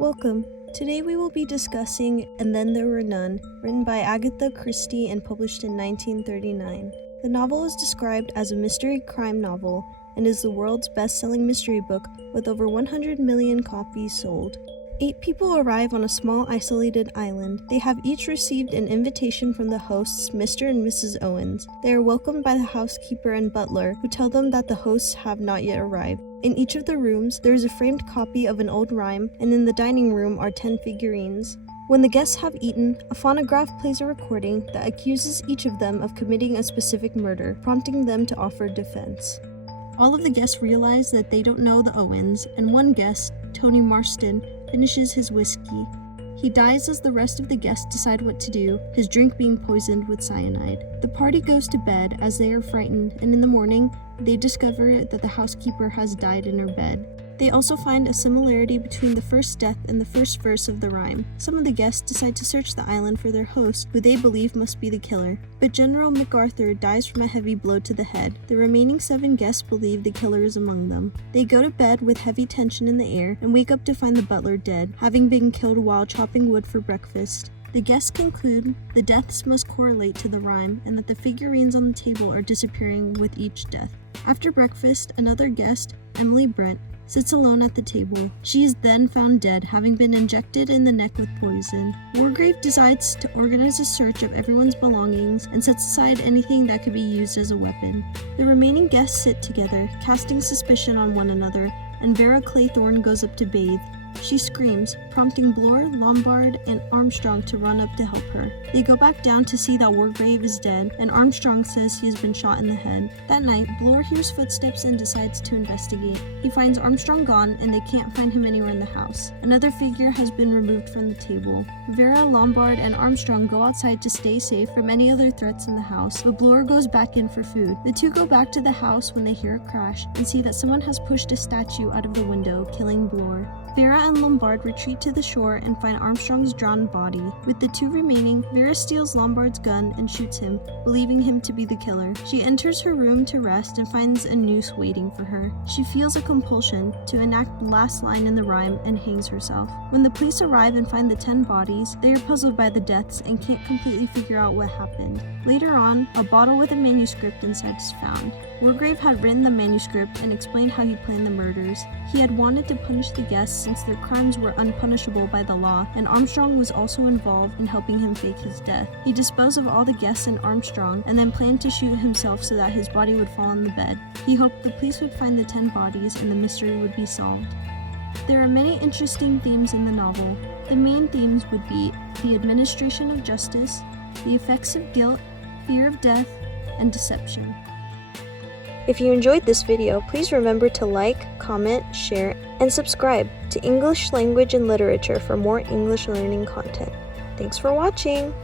Welcome. Today we will be discussing And Then There Were None, written by Agatha Christie and published in 1939. The novel is described as a mystery crime novel and is the world's best-selling mystery book with over 100 million copies sold. 8 people arrive on a small isolated island. They have each received an invitation from the hosts, Mr. and Mrs. Owens. They are welcomed by the housekeeper and butler, who tell them that the hosts have not yet arrived. In each of the rooms, there is a framed copy of an old rhyme, and in the dining room are 10 figurines. When the guests have eaten, a phonograph plays a recording that accuses each of them of committing a specific murder, prompting them to offer defense. All of the guests realize that they don't know the Owens, and one guest, Tony Marston, finishes his whiskey. He dies as the rest of the guests decide what to do, his drink being poisoned with cyanide. The party goes to bed as they are frightened, and in the morning, they discover that the housekeeper has died in her bed. They also find a similarity between the first death and the first verse of the rhyme. Some of the guests decide to search the island for their host, who they believe must be the killer. But General MacArthur dies from a heavy blow to the head. The remaining 7 guests believe the killer is among them. They go to bed with heavy tension in the air and wake up to find the butler dead, having been killed while chopping wood for breakfast. The guests conclude the deaths must correlate to the rhyme and that the figurines on the table are disappearing with each death. After breakfast, another guest, Emily Brent, sits alone at the table. She is then found dead, having been injected in the neck with poison. Wargrave decides to organize a search of everyone's belongings and sets aside anything that could be used as a weapon. The remaining guests sit together, casting suspicion on one another, and Vera Claythorne goes up to bathe. She screams, prompting Bloor, Lombard, and Armstrong to run up to help her. They go back down to see that Wargrave is dead, and Armstrong says he has been shot in the head. That night, Bloor hears footsteps and decides to investigate. He finds Armstrong gone, and they can't find him anywhere in the house. Another figure has been removed from the table. Vera, Lombard, and Armstrong go outside to stay safe from any other threats in the house, but Bloor goes back in for food. The two go back to the house when they hear a crash and see that someone has pushed a statue out of the window, killing Bloor. Vera and Lombard retreat to the shore and find Armstrong's drowned body. With the 2 remaining, Vera steals Lombard's gun and shoots him, believing him to be the killer. She enters her room to rest and finds a noose waiting for her. She feels a compulsion to enact the last line in the rhyme and hangs herself. When the police arrive and find the 10 bodies, they are puzzled by the deaths and can't completely figure out what happened. Later on, a bottle with a manuscript inside is found. Wargrave had written the manuscript and explained how he planned the murders. He had wanted to punish the guests since their crimes were unpunishable by the law, and Armstrong was also involved in helping him fake his death. He disposed of all the guests and Armstrong, and then planned to shoot himself so that his body would fall on the bed. He hoped the police would find the 10 bodies and the mystery would be solved. There are many interesting themes in the novel. The main themes would be the administration of justice, the effects of guilt, fear of death, and deception. If you enjoyed this video, please remember to like, comment, share, and subscribe to English Language and Literature for more English learning content. Thanks for watching!